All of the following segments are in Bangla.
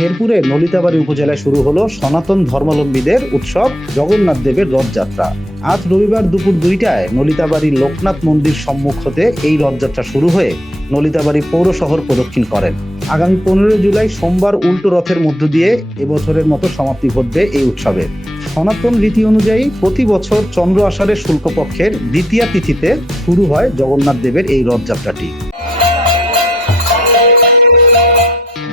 শেরপুরে নলিতাবাড়ী উপজেলায় শুরু হলো সনাতন ধর্মাবলম্বীদের উৎসব জগন্নাথ দেবের রথযাত্রা। আজ রবিবার দুপুর 2টায় নলিতাবাড়ী লোকনাথ মন্দির সম্মুখ হতে এই রথযাত্রা শুরু হয়ে নলিতাবাড়ী পৌর শহর প্রদক্ষিণ করেন। আগামী 15 জুলাই সোমবার উল্টো রথের মধ্য দিয়ে এবছরের মতো সমাপ্তি ঘটবে এই উৎসবের। সনাতন রীতি অনুযায়ী প্রতি বছর চন্দ্র আষাঢ়ের শুক্লপক্ষের দ্বিতীয়া তিথিতে শুরু হয় জগন্নাথ দেবের এই রথযাত্রাটি।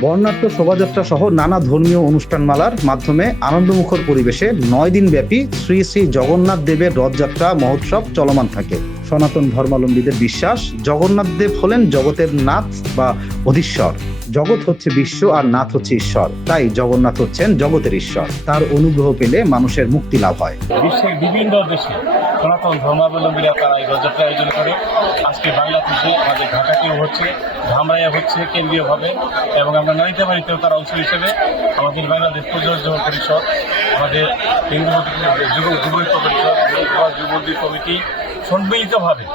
বর্ণাঢ্য শোভাযাত্রা সহ নানা ধর্মীয় অনুষ্ঠানমালার মাধ্যমে আনন্দমুখর পরিবেশে 9 দিন ব্যাপী শ্রী শ্রী জগন্নাথ দেবের রথযাত্রা মহোৎসব চলমান থাকে। সনাতন ধর্মাবলম্বীদের বিশ্বাস, জগন্নাথ দেব হলেন জগতের নাথ বা অধীশ্বর। জগৎ হচ্ছে বিশ্ব আর নাথ হচ্ছে ঈশ্বর, তাই জগন্নাথ হচ্ছেন জগতের ঈশ্বর। তার অনুগ্রহ পেলে মানুষের মুক্তি লাভ হয়। বিশ্বের বিভিন্ন দেশে সনাতন ধর্মাবলম্বীরা তারা এই রথযাত্রা আয়োজন করে। আজকে বাংলাদেশে আমাদের ঢাকাতেও হচ্ছে, ধামরাইয়া হচ্ছে কেন্দ্রীয়ভাবে, এবং আমরা নলিতাবাড়ীতেও তার অংশ হিসেবে আমাদের বাংলাদেশ প্রযোজক পরিষদ, আমাদের হিন্দু যুবৈক্য পরিষদ, যুবদী কমিটি সম্মিলিতভাবে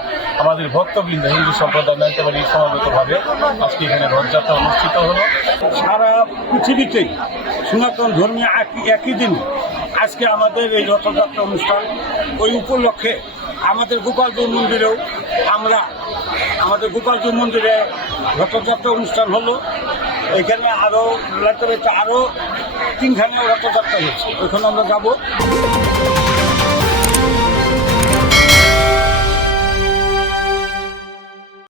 আমাদের ভক্তবৃন্দ হিন্দু সম্প্রদায় নলিতাবাড়ী সমবেতভাবে আজকে এখানে রথযাত্রা অনুষ্ঠিত হলো। সারা পৃথিবীতেই সনাতন ধর্মীয় একই দিন আজকে আমাদের এই রথযাত্রা অনুষ্ঠান। ওই উপলক্ষে আমাদের গোপালপুর মন্দিরেও আমাদের গোপালপুর মন্দিরে রথযাত্রা অনুষ্ঠান হলো। এখানে আরও 3খানে রথযাত্রা হচ্ছে, ওইখানে আমরা যাব।